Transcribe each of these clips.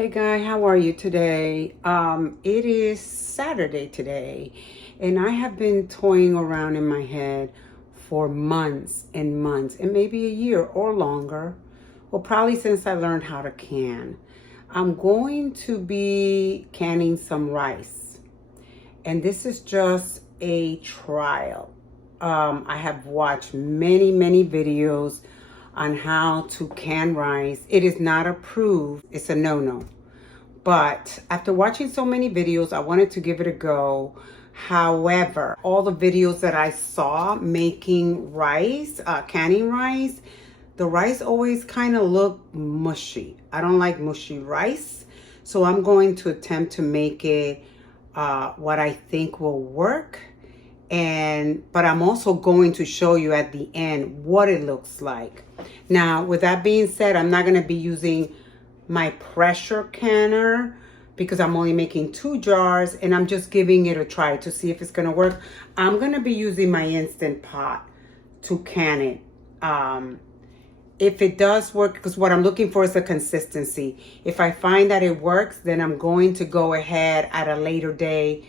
Hey guy, how are you today? It is Saturday today, and I have been toying around in my head for months and months, and maybe a year or longer. Well, probably since I learned how to can. I'm going to be canning some rice, and this is just a trial. I have watched many videos on how to can rice. It is not approved. It's a no-no. But after watching so many videos, I wanted to give it a go. However, all the videos that I saw making rice, canning rice, the rice always kind of looked mushy. I don't like mushy rice. So I'm going to attempt to make it what I think will work. But I'm also going to show you at the end what it looks like. Now, with that being said, I'm not going to be using my pressure canner because I'm only making 2 jars and I'm just giving it a try to see if it's going to work. I'm going to be using my Instant Pot to can it. If it does work, because what I'm looking for is the consistency. If I find that it works, then I'm going to go ahead at a later day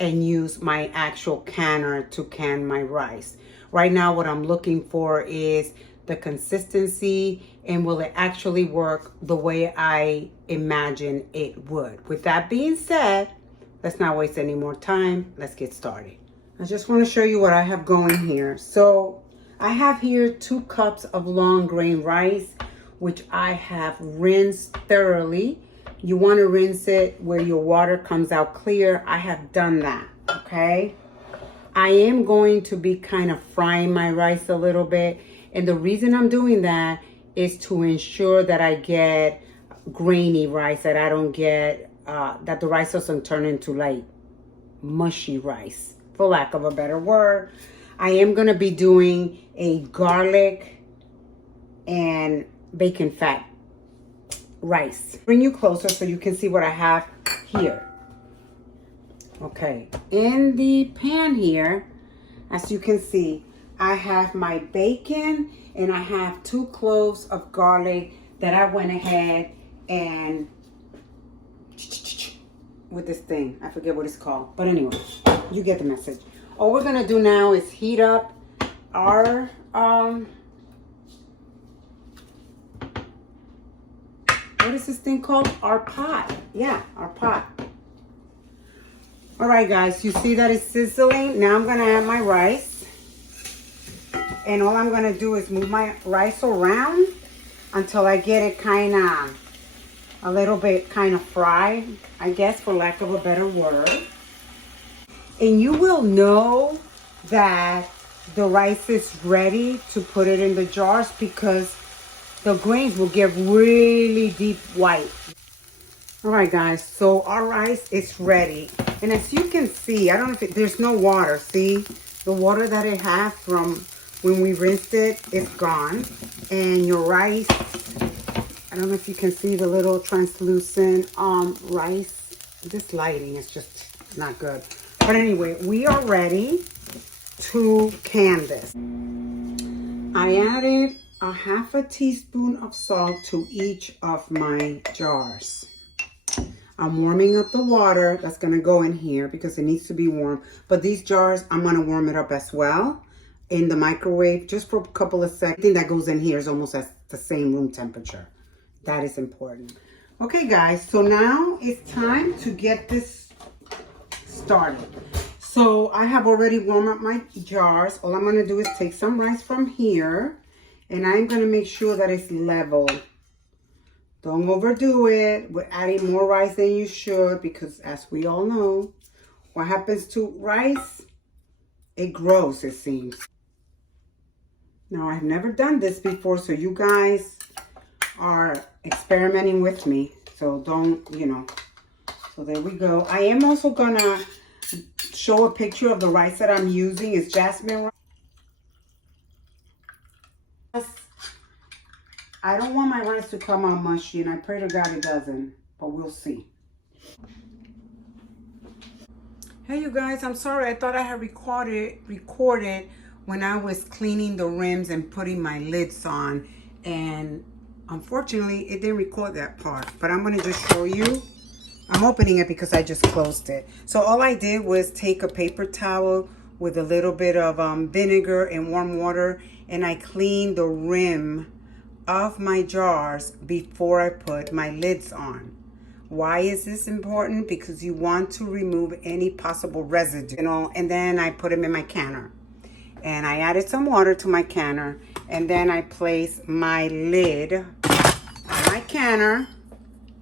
and use my actual canner to can my rice. Right now, what I'm looking for is the consistency and will it actually work the way I imagine it would. With that being said, let's not waste any more time. Let's get started. I just want to show you what I have going here. So I have here 2 cups of long grain rice, which I have rinsed thoroughly. You want to rinse it where your water comes out clear. I have done that, okay? I am going to be kind of frying my rice a little bit. And the reason I'm doing that is to ensure that I get grainy rice, that I don't get, that the rice doesn't turn into like mushy rice, for lack of a better word. I am going to be doing a garlic and bacon fat rice. Bring you closer so you can see what I have here. Okay, in the pan here, as you can see, I have my bacon and I have 2 cloves of garlic that I went ahead and with this thing. I forget what it's called. But anyway, you get the message. All we're going to do now is heat up our what is this thing called? Our pot. Yeah, our pot. All right, guys, you see that it's sizzling. Now I'm going to add my rice. And all I'm going to do is move my rice around until I get it kind of, a little bit kind of fried, I guess, for lack of a better word. And you will know that the rice is ready to put it in the jars because the grains will get really deep white. All right, guys, so our rice is ready. And as you can see, I don't know if there's no water. See, the water that it has from when we rinsed it is gone. And your rice, I don't know if you can see the little translucent rice. This lighting is just not good. But anyway, we are ready to can this. I added a half a teaspoon of salt to each of my jars. I'm warming up the water that's going to go in here because it needs to be warm. But these jars, I'm going to warm it up as well in the microwave just for a couple of seconds. Everything that goes in here is almost at the same room temperature. That is important. Okay, guys, so now it's time to get this started. So I have already warmed up my jars. All I'm going to do is take some rice from here and I'm going to make sure that it's level. Don't overdo it with adding more rice than you should because as we all know, what happens to rice? It grows, it seems. Now, I've never done this before, so you guys are experimenting with me. So don't, So there we go. I am also going to show a picture of the rice that I'm using. It's Jasmine rice. I don't want my rice to come out mushy, and I pray to God it doesn't, but we'll see. Hey, you guys, I'm sorry. I thought I had recorded when I was cleaning the rims and putting my lids on, and Unfortunately, it didn't record that part, but I'm gonna just show you. I'm opening it because I just closed it. So all I did was take a paper towel with a little bit of vinegar and warm water, and I cleaned the rim of my jars before I put my lids on. Why is this important? Because you want to remove any possible residue, you know, and then I put them in my canner. And I added some water to my canner, and then I placed my lid on my canner,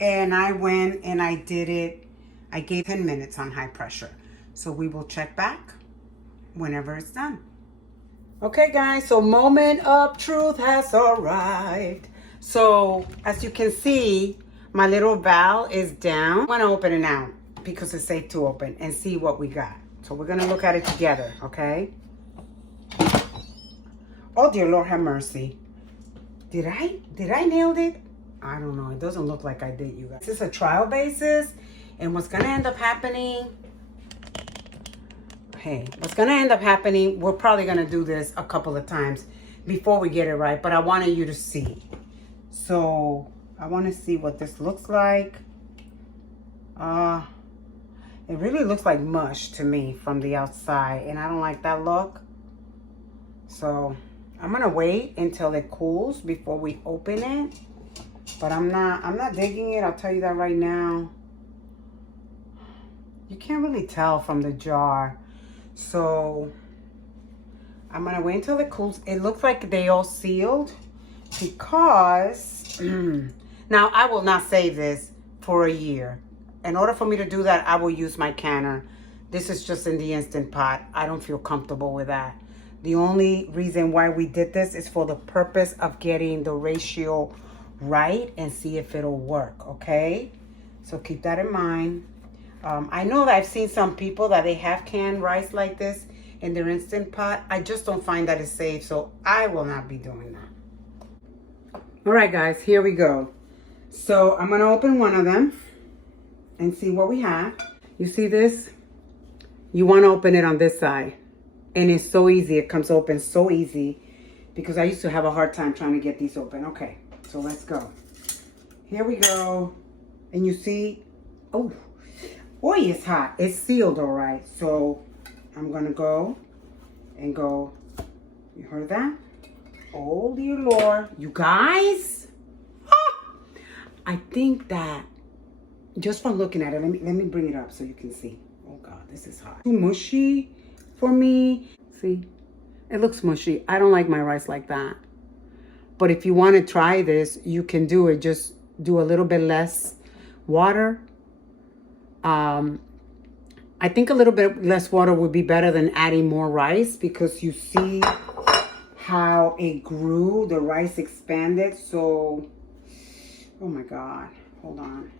and I went and I did it. I gave 10 minutes on high pressure. So we will check back whenever it's done. Okay guys, so moment of truth has arrived. So as you can see, my little valve is down. I want to open it now because it's safe to open and see what we got. So we're going to look at it together, okay? Oh dear Lord, have mercy. Did I nail it? I don't know. It doesn't look like I did, you guys. This is a trial basis, and what's going to end up happening, we're probably going to do this a couple of times before we get it right, but I wanted you to see. So I want to see what this looks like. It really looks like mush to me from the outside, and I don't like that look. So I'm going to wait until it cools before we open it. But I'm not digging it. I'll tell you that right now. You can't really tell from the jar. So I'm going to wait until it cools. It looks like they all sealed because now I will not save this for a year. In order for me to do that, I will use my canner. This is just in the Instant Pot. I don't feel comfortable with that. The only reason why we did this is for the purpose of getting the ratio right and see if it'll work, okay? So keep that in mind. I know that I've seen some people that they have canned rice like this in their Instant Pot. I just don't find that it's safe, so I will not be doing that. All right, guys, here we go. So I'm gonna open one of them and see what we have. You see this? You wanna open it on this side. And it's so easy, it comes open so easy because I used to have a hard time trying to get these open. Okay, so let's go. Here we go. And you see, oh, it's hot. It's sealed all right. So I'm gonna go and go. You heard that? Oh dear Lord, you guys. I think that just from looking at it, let me bring it up so you can see. Oh God, this is hot. Too mushy for me. See, it looks mushy. I don't like my rice like that. But if you want to try this, you can do it. Just do a little bit less water. I think a little bit less water would be better than adding more rice because you see how it grew, the rice expanded. So, oh my God, hold on.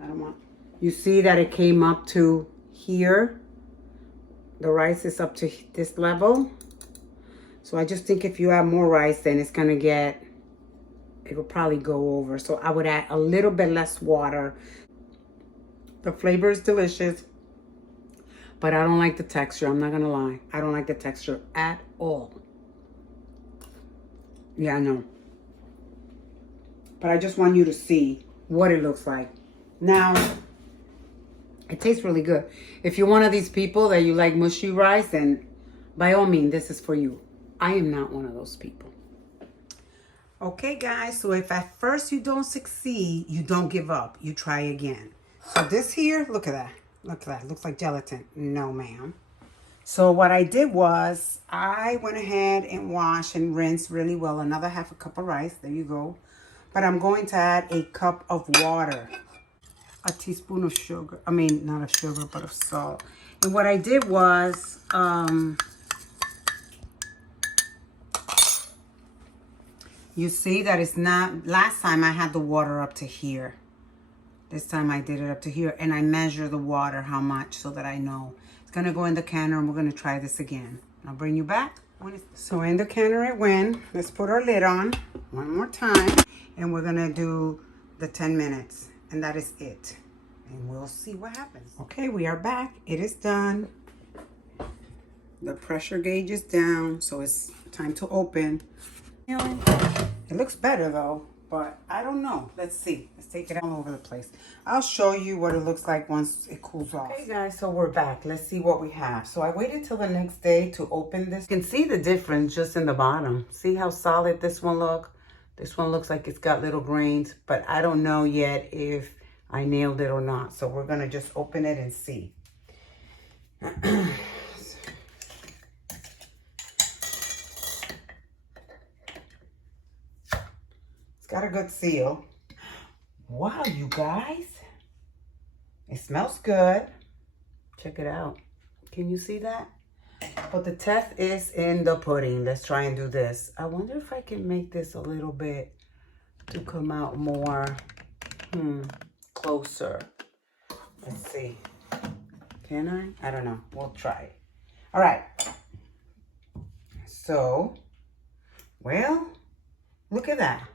I don't want, you see that it came up to here. The rice is up to this level. So I just think if you add more rice, then it's gonna get, it'll probably go over. So I would add a little bit less water. The flavor is delicious, but I don't like the texture. I'm not gonna lie. I don't like the texture at all. Yeah, I know. But I just want you to see what it looks like. Now, it tastes really good. If you're one of these people that you like mushy rice, then by all means, this is for you. I am not one of those people. Okay, guys, so if at first you don't succeed, you don't give up. You try again. So this here, look at that. Look at that. Looks like gelatin. No, ma'am. So what I did was I went ahead and washed and rinsed really well. Another half a cup of rice. There you go. But I'm going to add a cup of water. A teaspoon of sugar. I mean, not of sugar, but of salt. And what I did was, you see that it's not, last time I had the water up to here. This time I did it up to here. And I measure the water, how much, so that I know. It's going to go in the canner and we're going to try this again. I'll bring you back. So in the canner it went. Let's put our lid on one more time. And we're going to do the 10 minutes. And that is it. And we'll see what happens. Okay, we are back. It is done. The pressure gauge is down, so it's time to open. It looks better though. but I don't know. Let's see. Let's take it all over the place. I'll show you what it looks like once it cools off. Okay guys, so we're back. Let's see what we have. So I waited till the next day to open this. You can see the difference just in the bottom. See how solid this one looks? This one looks like it's got little grains, but I don't know yet if I nailed it or not. So we're gonna just open it and see. Got a good seal. Wow, you guys. It smells good. Check it out. Can you see that? But the test is in the pudding. Let's try and do this. I wonder if I can make this a little bit to come out more closer. Let's see. Can I? I don't know. We'll try it. All right. So, well, look at that.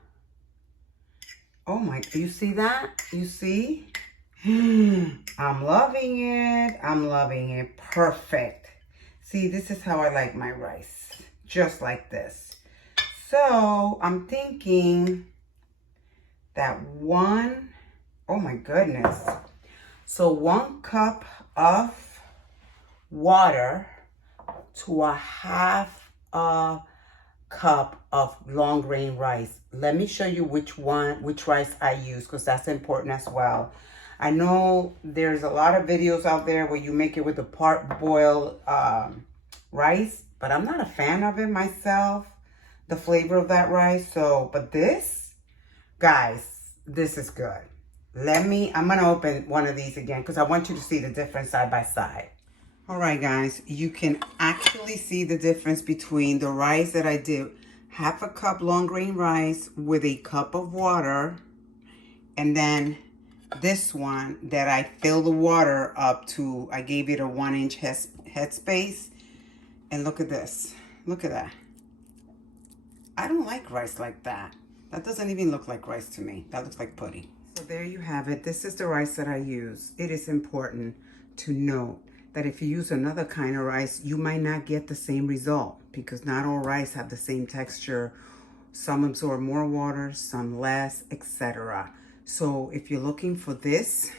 Oh my, do you see that? You see? I'm loving it. I'm loving it. Perfect. See, this is how I like my rice. Just like this. So, I'm thinking that oh my goodness. So 1 cup of water to a half a cup of long grain rice. Let me show you which rice I use, because that's important as well. I know there's a lot of videos out there where you make it with the part boiled rice, but I'm not a fan of it myself, the flavor of that rice. So, but this, guys, this is good. I'm gonna open one of these again because I want you to see the difference side by side. All right, guys, you can actually see the difference between the rice that I did, half a cup long grain rice with a cup of water, and then this one that I filled the water up to, I gave it a 1-inch head space. And look at this. Look at that. I don't like rice like that. That doesn't even look like rice to me. That looks like pudding. So there you have it. This is the rice that I use. It is important to note that if you use another kind of rice, you might not get the same result, because not all rice have the same texture. Some absorb more water, some less, etc. So if you're looking for this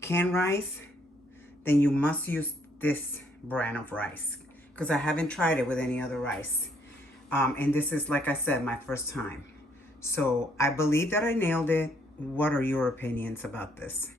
canned rice, then you must use this brand of rice, because I haven't tried it with any other rice. And this is, like I said, my first time. So I believe that I nailed it. What are your opinions about this?